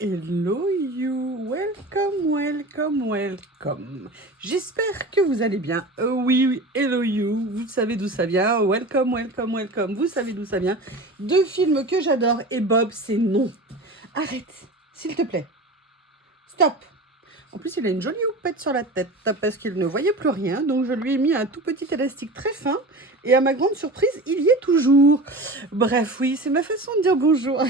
Hello you, welcome. J'espère que vous allez bien. Oui, hello you, vous savez d'où ça vient. Welcome, vous savez d'où ça vient. Deux films que j'adore et Bob, c'est non. Arrête, s'il te plaît. Stop. En plus, il a une jolie houppette sur la tête parce qu'il ne voyait plus rien. Donc, je lui ai mis un tout petit élastique très fin. Et à ma grande surprise, il y est toujours. Bref, oui, c'est ma façon de dire bonjour.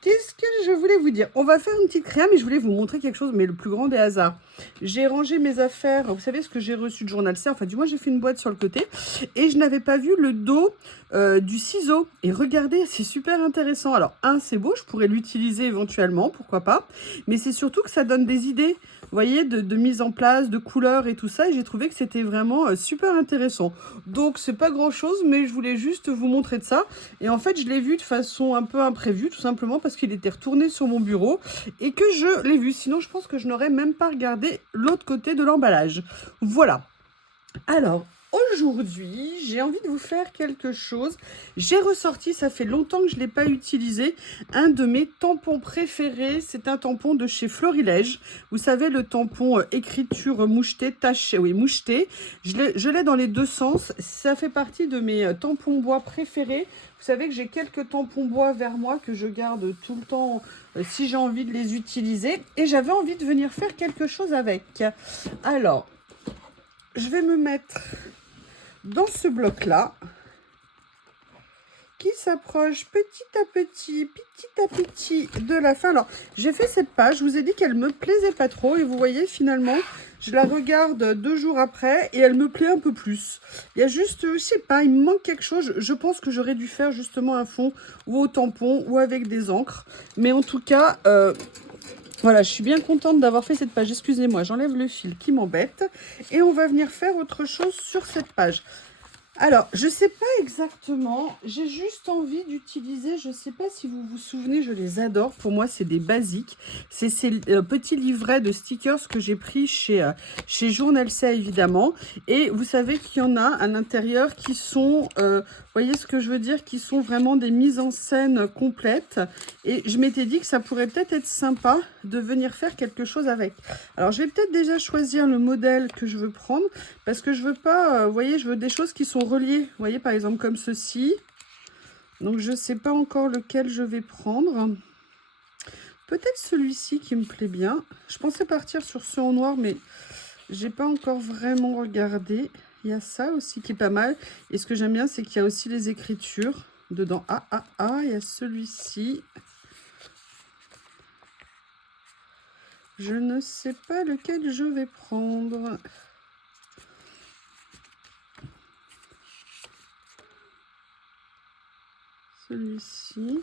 Qu'est-ce que je voulais vous dire? On va faire une petite créa, mais je voulais vous montrer quelque chose, mais le plus grand des hasards. J'ai rangé mes affaires, vous savez ce que j'ai reçu de Journal C, enfin du moins j'ai fait une boîte sur le côté, et je n'avais pas vu le dos du ciseau. Et regardez, c'est super intéressant. Alors, c'est beau, je pourrais l'utiliser éventuellement, pourquoi pas, mais c'est surtout que ça donne des idées, vous voyez, de mise en place, de couleurs et tout ça, et j'ai trouvé que c'était vraiment super intéressant. Donc, c'est pas grand-chose, mais je voulais juste vous montrer de ça. Et en fait, je l'ai vu de façon un peu imprévue, tout simplement parce qu'il était retourné sur mon bureau et que je l'ai vu. Sinon, je pense que je n'aurais même pas regardé l'autre côté de l'emballage. Voilà. Alors, aujourd'hui, j'ai envie de vous faire quelque chose. J'ai ressorti, ça fait longtemps que je ne l'ai pas utilisé, un de mes tampons préférés. C'est un tampon de chez Florilège. Vous savez, le tampon écriture moucheté, taché, oui, moucheté. Je l'ai dans les deux sens. Ça fait partie de mes tampons bois préférés. Vous savez que j'ai quelques tampons bois vers moi que je garde tout le temps si j'ai envie de les utiliser. Et j'avais envie de venir faire quelque chose avec. Alors, je vais me mettre dans ce bloc-là, qui s'approche petit à petit de la fin. Alors, j'ai fait cette page, je vous ai dit qu'elle me plaisait pas trop, et vous voyez, finalement, je la regarde 2 jours après, et elle me plaît un peu plus. Il y a juste, je sais pas, il me manque quelque chose. Je pense que j'aurais dû faire justement un fond, ou au tampon, ou avec des encres. Mais en tout cas, voilà, je suis bien contente d'avoir fait cette page. Excusez-moi, j'enlève le fil qui m'embête. Et on va venir faire autre chose sur cette page. Alors, je ne sais pas exactement. J'ai juste envie d'utiliser, je ne sais pas si vous vous souvenez, je les adore. Pour moi, c'est des basiques. C'est ces petits livrets de stickers que j'ai pris chez Journal C, évidemment. Et vous savez qu'il y en a à l'intérieur qui sont... voyez ce que je veux dire, qui sont vraiment des mises en scène complètes. Et je m'étais dit que ça pourrait peut-être être sympa de venir faire quelque chose avec. Alors, je vais peut-être déjà choisir le modèle que je veux prendre, parce que je veux pas, vous voyez, je veux des choses qui sont reliées. Vous voyez, par exemple, comme ceci. Donc, je ne sais pas encore lequel je vais prendre. Peut-être celui-ci qui me plaît bien. Je pensais partir sur ce en noir, mais j'ai pas encore vraiment regardé. Il y a ça aussi qui est pas mal. Et ce que j'aime bien, c'est qu'il y a aussi les écritures dedans. Il y a celui-ci. Je ne sais pas lequel je vais prendre. Celui-ci.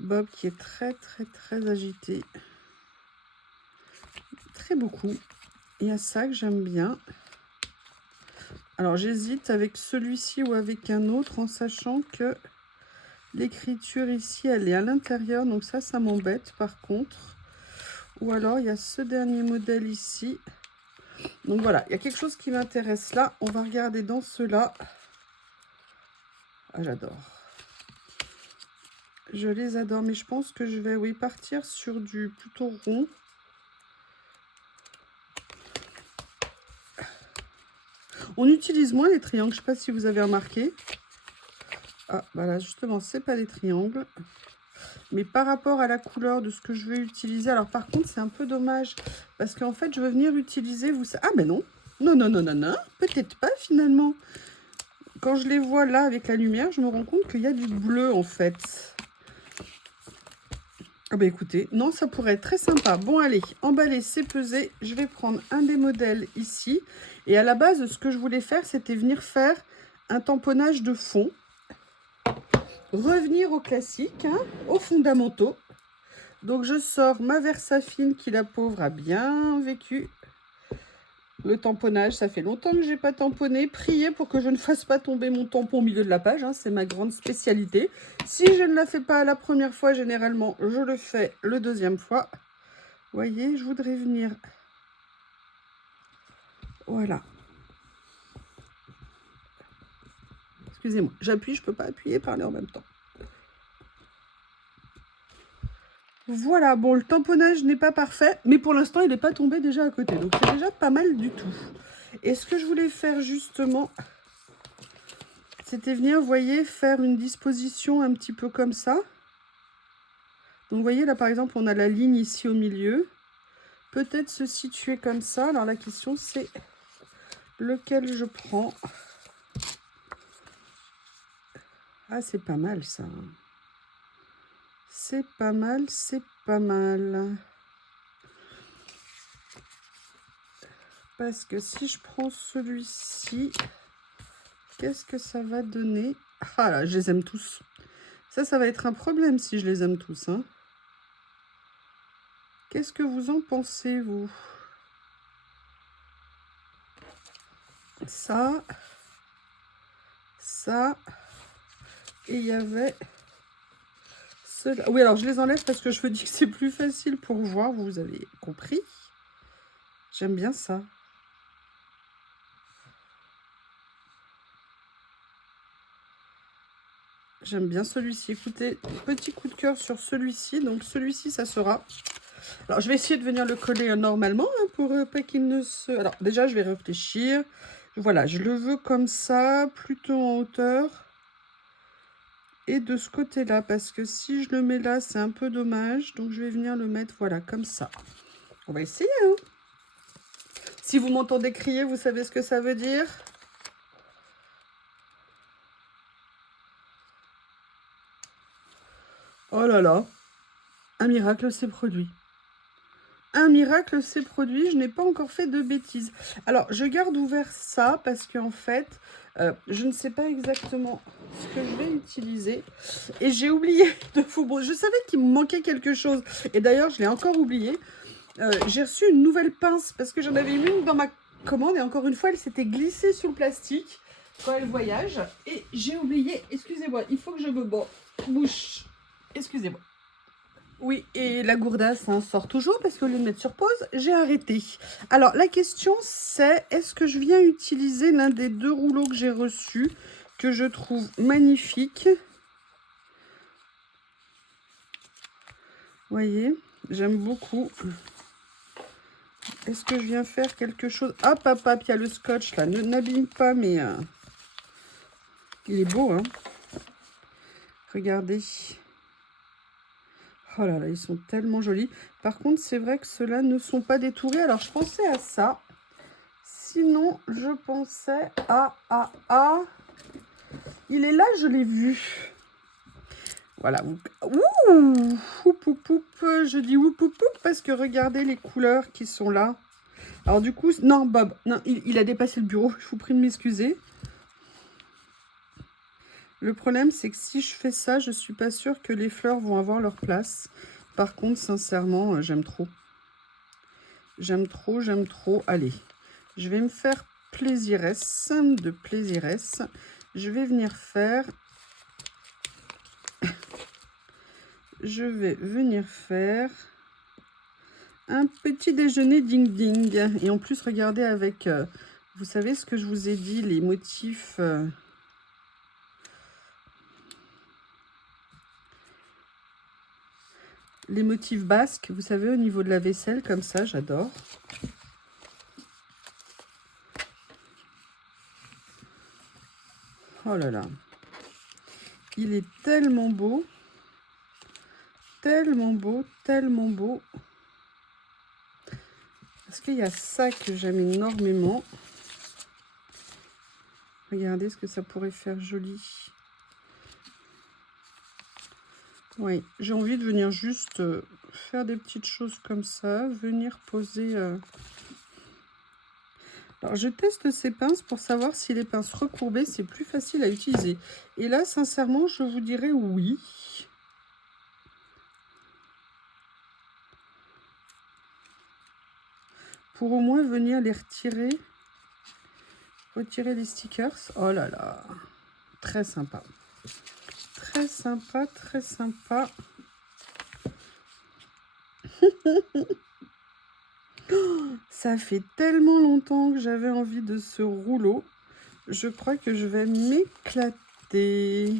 Bob qui est très agité. Très beaucoup. Il y a ça que j'aime bien. Alors, j'hésite avec celui-ci ou avec un autre, en sachant que l'écriture ici, elle est à l'intérieur. Donc ça m'embête par contre. Ou alors, il y a ce dernier modèle ici. Donc voilà, il y a quelque chose qui m'intéresse là. On va regarder dans ceux-là. Ah, j'adore. Je les adore, mais je pense que je vais, oui, partir sur du plutôt rond. On utilise moins les triangles, je ne sais pas si vous avez remarqué. Ah, voilà, justement, c'est pas des triangles. Mais par rapport à la couleur de ce que je veux utiliser, alors par contre, c'est un peu dommage. Parce qu'en fait, je veux venir utiliser... Ah, ben non. Non. Peut-être pas, finalement. Quand je les vois là, avec la lumière, je me rends compte qu'il y a du bleu, en fait. Ah ben écoutez, non, ça pourrait être très sympa. Bon, allez, emballer, c'est pesé. Je vais prendre un des modèles ici. Et à la base, ce que je voulais faire, c'était venir faire un tamponnage de fond. Revenir au classique, hein, aux fondamentaux. Donc, je sors ma Versafine qui, la pauvre, a bien vécu. Le tamponnage, ça fait longtemps que je n'ai pas tamponné. Priez pour que je ne fasse pas tomber mon tampon au milieu de la page, hein, c'est ma grande spécialité. Si je ne la fais pas la première fois, généralement, je le fais la deuxième fois. Vous voyez, je voudrais venir... Voilà. Excusez-moi, j'appuie, je ne peux pas appuyer et parler en même temps. Voilà, bon, le tamponnage n'est pas parfait, mais pour l'instant, il n'est pas tombé déjà à côté. Donc, c'est déjà pas mal du tout. Et ce que je voulais faire, justement, c'était venir, vous voyez, faire une disposition un petit peu comme ça. Donc, vous voyez, là, par exemple, on a la ligne ici au milieu. Peut-être se situer comme ça. Alors, la question, c'est lequel je prends. Ah, c'est pas mal, ça. C'est pas mal, c'est pas mal. Parce que si je prends celui-ci, qu'est-ce que ça va donner? Ah là, je les aime tous. Ça va être un problème si je les aime tous. Hein. Qu'est-ce que vous en pensez, vous? Ça, et il y avait cela. Oui, alors je les enlève parce que je me dis que c'est plus facile pour voir, vous avez compris. J'aime bien ça. J'aime bien celui-ci. Écoutez, petit coup de cœur sur celui-ci. Donc celui-ci, ça sera... Alors, je vais essayer de venir le coller normalement hein, pour pas qu'il ne se... Alors, déjà, je vais réfléchir. Voilà, je le veux comme ça, plutôt en hauteur. Et de ce côté-là, parce que si je le mets là, c'est un peu dommage. Donc, je vais venir le mettre, voilà, comme ça. On va essayer, hein. Si vous m'entendez crier, vous savez ce que ça veut dire? Oh là là, un miracle s'est produit. Un miracle s'est produit, je n'ai pas encore fait de bêtises. Alors, je garde ouvert ça parce qu'en fait, je ne sais pas exactement ce que je vais utiliser. Et j'ai oublié de vous... Bon, je savais qu'il me manquait quelque chose. Et d'ailleurs, je l'ai encore oublié. J'ai reçu une nouvelle pince parce que j'en avais une dans ma commande. Et encore une fois, elle s'était glissée sous le plastique quand elle voyage. Et j'ai oublié, excusez-moi, il faut que je me bouche. Excusez-moi. Oui, et la gourdasse hein, sort toujours parce que au lieu de mettre sur pause, j'ai arrêté. Alors, la question, c'est est-ce que je viens utiliser l'un des deux rouleaux que j'ai reçus, que je trouve magnifique. Vous voyez, j'aime beaucoup. Est-ce que je viens faire quelque chose? Hop, hop, hop, il y a le scotch là. N'abîme pas, mais il est beau, hein. Regardez. Oh là là, ils sont tellement jolis. Par contre, c'est vrai que ceux-là ne sont pas détourés. Alors, je pensais à ça. Sinon, je pensais à... Il est là, je l'ai vu. Voilà. Ouh, je dis oup, parce que regardez les couleurs qui sont là. Alors du coup, non, Bob, non, il a dépassé le bureau. Je vous prie de m'excuser. Le problème, c'est que si je fais ça, je suis pas sûre que les fleurs vont avoir leur place. Par contre, sincèrement, j'aime trop. J'aime trop, j'aime trop. Allez, je vais me faire plaisiresse, de plaisiresse. Je vais venir faire... Je vais venir faire un petit déjeuner ding ding. Et en plus, regardez avec... vous savez ce que je vous ai dit, les motifs... les motifs basques, vous savez, au niveau de la vaisselle, comme ça, j'adore. Oh là là. Il est tellement beau. Tellement beau, tellement beau. Parce qu'il y a ça que j'aime énormément. Regardez ce que ça pourrait faire joli. Oui, j'ai envie de venir juste faire des petites choses comme ça. Venir poser... Alors, je teste ces pinces pour savoir si les pinces recourbées, c'est plus facile à utiliser. Et là, sincèrement, je vous dirais oui. Pour au moins venir les retirer. Retirer les stickers. Oh là là. Très sympa. Très sympa, très sympa. Ça fait tellement longtemps que j'avais envie de ce rouleau. Je crois que je vais m'éclater.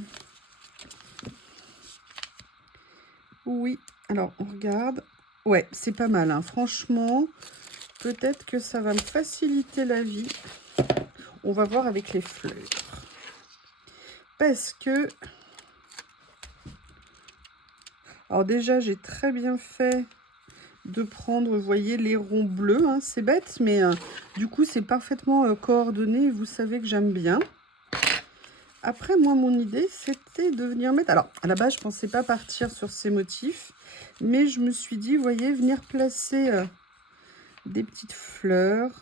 Oui, alors on regarde. Ouais, c'est pas mal, hein. Franchement, peut-être que ça va me faciliter la vie. On va voir avec les fleurs. Parce que... Alors déjà, j'ai très bien fait de prendre, vous voyez, les ronds bleus. Hein. C'est bête, mais du coup, c'est parfaitement coordonné. Vous savez que j'aime bien. Après, moi, mon idée, c'était de venir mettre... Alors, à la base, je pensais pas partir sur ces motifs. Mais je me suis dit, vous voyez, venir placer des petites fleurs.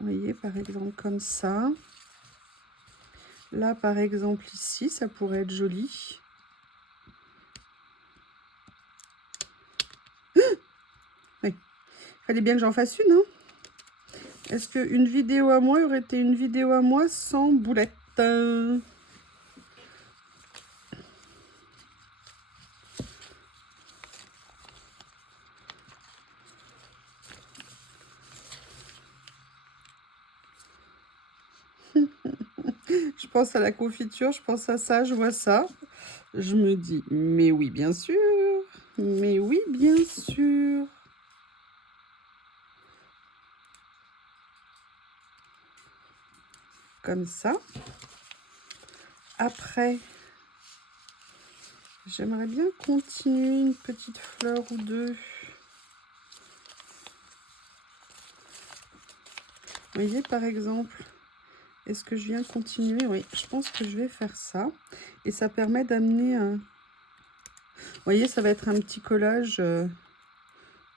Vous voyez, par exemple, comme ça. Là, par exemple, ici, ça pourrait être joli. Oui. Il fallait bien que j'en fasse une, hein. Est-ce qu'une vidéo à moi aurait été une vidéo à moi sans boulettes? Je pense à la confiture, je pense à ça, je vois ça. Je me dis, mais oui, bien sûr. Mais oui, bien sûr. Comme ça. Après, j'aimerais bien continuer une petite fleur ou deux. Vous voyez, par exemple, est-ce que je viens continuer? Oui, je pense que je vais faire ça. Et ça permet d'amener un... Vous voyez, ça va être un petit collage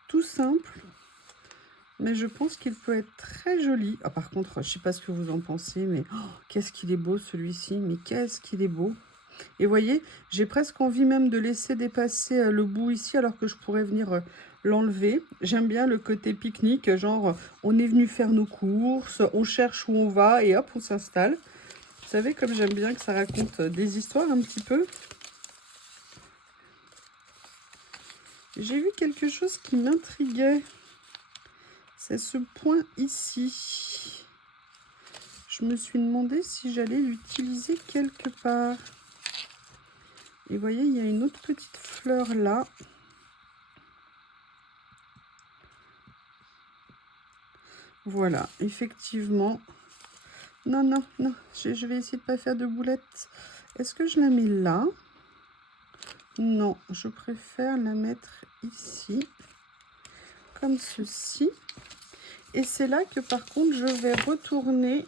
tout simple. Mais je pense qu'il peut être très joli. Ah, par contre, je ne sais pas ce que vous en pensez, mais oh, qu'est-ce qu'il est beau celui-ci. Mais qu'est-ce qu'il est beau. Et vous voyez, j'ai presque envie même de laisser dépasser le bout ici, alors que je pourrais venir l'enlever. J'aime bien le côté pique-nique, genre on est venu faire nos courses, on cherche où on va et hop, on s'installe. Vous savez, comme j'aime bien que ça raconte des histoires un petit peu. J'ai vu quelque chose qui m'intriguait. C'est ce point ici. Je me suis demandé si j'allais l'utiliser quelque part. Et vous voyez, il y a une autre petite fleur là. Voilà, effectivement. Non, non, non, je vais essayer de ne pas faire de boulettes. Est-ce que je la mets là? Non, je préfère la mettre ici, comme ceci. Et c'est là que par contre, je vais retourner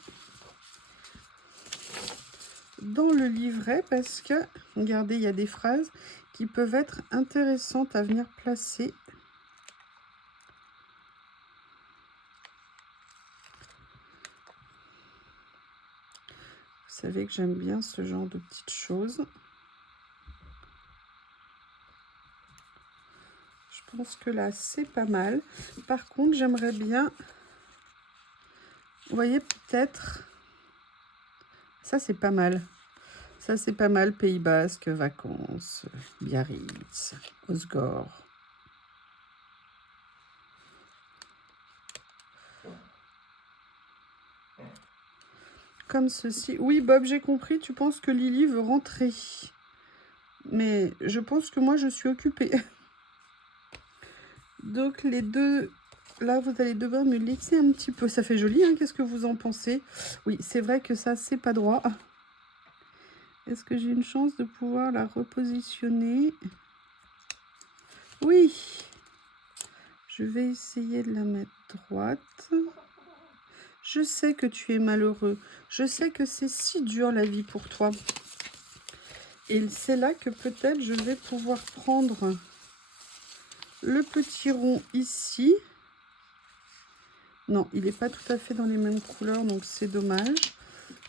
dans le livret parce que, regardez, il y a des phrases qui peuvent être intéressantes à venir placer. Vous savez que j'aime bien ce genre de petites choses. Je pense que là, c'est pas mal. Par contre, j'aimerais bien... Vous voyez, peut-être... Ça, c'est pas mal. Ça, c'est pas mal. Pays Basque, vacances, Biarritz, Osgore. Comme ceci. Oui, Bob, j'ai compris. Tu penses que Lily veut rentrer. Mais je pense que moi, je suis occupée. Donc, les deux... Là, vous allez devoir me laisser un petit peu. Ça fait joli, hein? Qu'est-ce que vous en pensez? Oui, c'est vrai que ça, c'est pas droit. Est-ce que j'ai une chance de pouvoir la repositionner? Oui. Je vais essayer de la mettre droite. Je sais que tu es malheureux. Je sais que c'est si dur la vie pour toi. Et c'est là que peut-être je vais pouvoir prendre le petit rond ici. Non, il n'est pas tout à fait dans les mêmes couleurs, donc c'est dommage.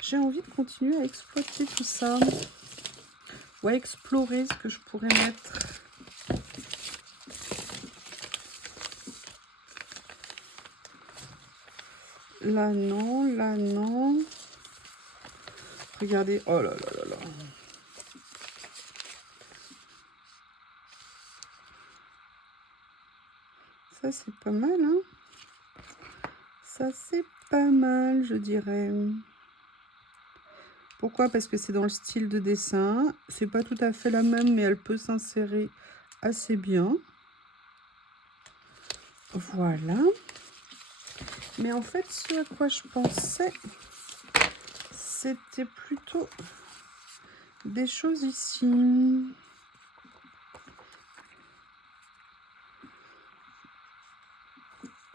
J'ai envie de continuer à exploiter tout ça. Ou à explorer ce que je pourrais mettre. Là, non. Là, non. Regardez. Oh là là là là. Ça, c'est pas mal, hein. Ça, c'est pas mal, je dirais. Pourquoi? Parce que c'est dans le style de dessin. C'est pas tout à fait la même, mais elle peut s'insérer assez bien. Voilà. Mais en fait, ce à quoi je pensais, c'était plutôt des choses ici.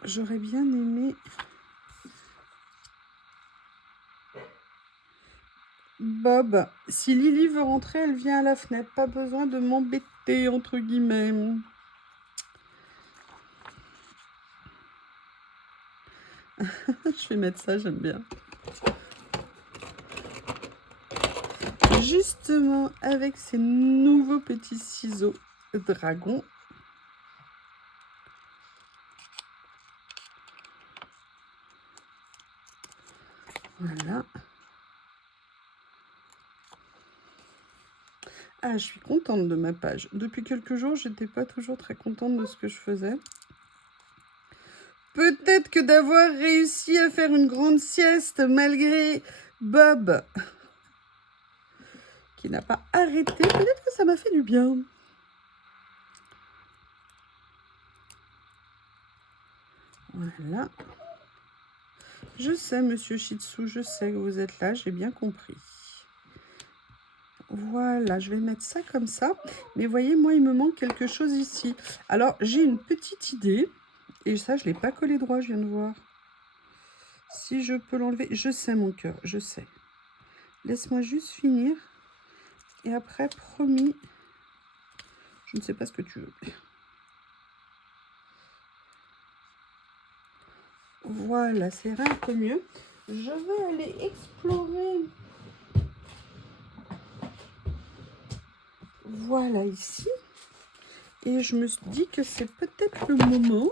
J'aurais bien aimé... Bob, si Lily veut rentrer, elle vient à la fenêtre. Pas besoin de m'embêter, entre guillemets. Je vais mettre ça, j'aime bien. Justement, avec ces nouveaux petits ciseaux dragon. Voilà. Ah, je suis contente de ma page. Depuis quelques jours, j'étais pas toujours très contente de ce que je faisais. Peut-être que d'avoir réussi à faire une grande sieste malgré Bob, qui n'a pas arrêté, peut-être que ça m'a fait du bien. Voilà. Je sais, monsieur Shih Tzu, je sais que vous êtes là, j'ai bien compris. Voilà, je vais mettre ça comme ça. Mais voyez, moi, il me manque quelque chose ici. Alors, j'ai une petite idée. Et ça, je ne l'ai pas collé droit, je viens de voir. Si je peux l'enlever, je sais, mon cœur, je sais. Laisse-moi juste finir. Et après, promis, je ne sais pas ce que tu veux. Voilà, c'est un peu mieux. Je vais aller explorer. Voilà, ici. Et je me suis dit que c'est peut-être le moment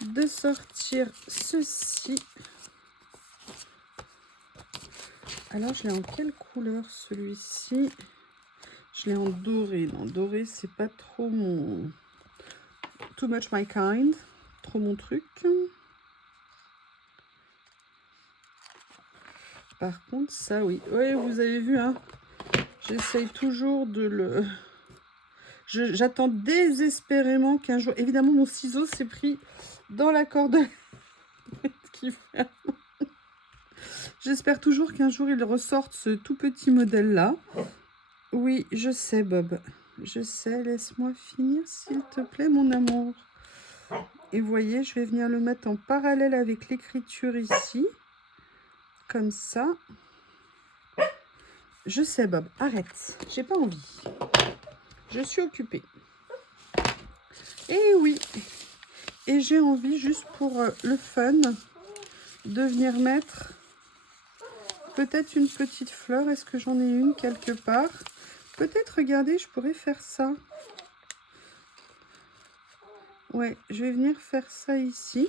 de sortir ceci. Alors, je l'ai en quelle couleur, celui-ci? Je l'ai en doré. Non, doré, c'est pas trop mon... Too much my kind. Trop mon truc. Par contre, ça, oui. Oui, vous avez vu, hein. J'essaye toujours de le... J'attends désespérément qu'un jour... Évidemment, mon ciseau s'est pris dans la corde qui ferme. J'espère toujours qu'un jour, il ressorte ce tout petit modèle-là. Oui, je sais, Bob. Je sais, laisse-moi finir, s'il te plaît, mon amour. Et vous voyez, je vais venir le mettre en parallèle avec l'écriture ici. Comme ça. Je sais, Bob, arrête. J'ai pas envie. Je suis occupée. Et oui. Et j'ai envie, juste pour le fun, de venir mettre peut-être une petite fleur. Est-ce que j'en ai une quelque part? Peut-être, regardez, je pourrais faire ça. Ouais, je vais venir faire ça ici.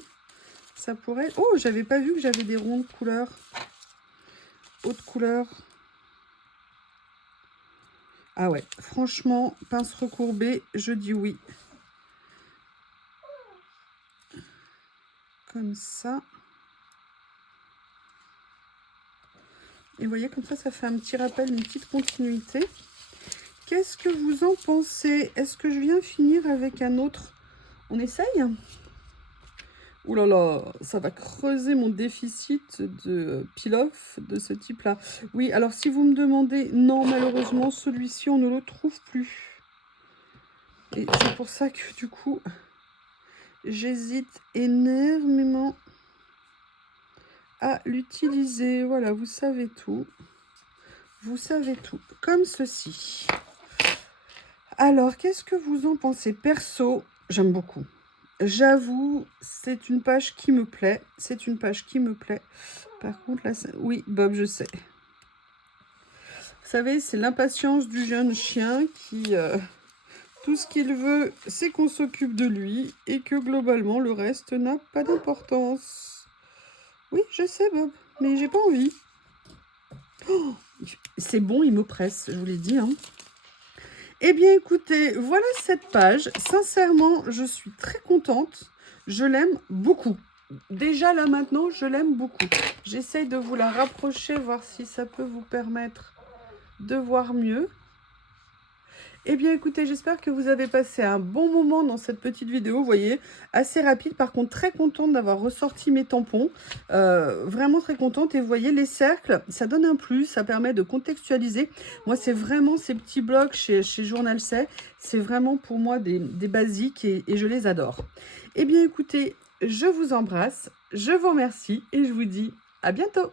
Ça pourrait... Oh, j'avais pas vu que j'avais des ronds de couleur. Haute couleur. Ah ouais, franchement, pince recourbée, je dis oui. Comme ça. Et vous voyez, comme ça fait un petit rappel, une petite continuité. Qu'est-ce que vous en pensez? Est-ce que je viens finir avec un autre? On essaye? Ouh là là, ça va creuser mon déficit de peel-off de ce type-là. Oui, alors si vous me demandez, non, malheureusement, celui-ci, on ne le trouve plus. Et c'est pour ça que, du coup, j'hésite énormément à l'utiliser. Voilà, vous savez tout. Vous savez tout. Comme ceci. Alors, qu'est-ce que vous en pensez? Perso, j'aime beaucoup. J'avoue, c'est une page qui me plaît. C'est une page qui me plaît. Par contre, là, oui, Bob, je sais. Vous savez, c'est l'impatience du jeune chien qui... tout ce qu'il veut, c'est qu'on s'occupe de lui et que globalement, le reste n'a pas d'importance. Oui, je sais, Bob, mais j'ai pas envie. Oh, c'est bon, il me presse, je vous l'ai dit, hein. Eh bien, écoutez, voilà cette page. Sincèrement, je suis très contente. Je l'aime beaucoup. déjà là maintenant, je l'aime beaucoup. J'essaye de vous la rapprocher, voir si ça peut vous permettre de voir mieux. Eh bien écoutez, j'espère que vous avez passé un bon moment dans cette petite vidéo, vous voyez, assez rapide. Par contre, très contente d'avoir ressorti mes tampons, vraiment très contente. Et vous voyez, les cercles, ça donne un plus, ça permet de contextualiser. Moi, c'est vraiment ces petits blocs chez Journal C, c'est vraiment pour moi des basiques et je les adore. Eh bien écoutez, je vous embrasse, je vous remercie et je vous dis à bientôt.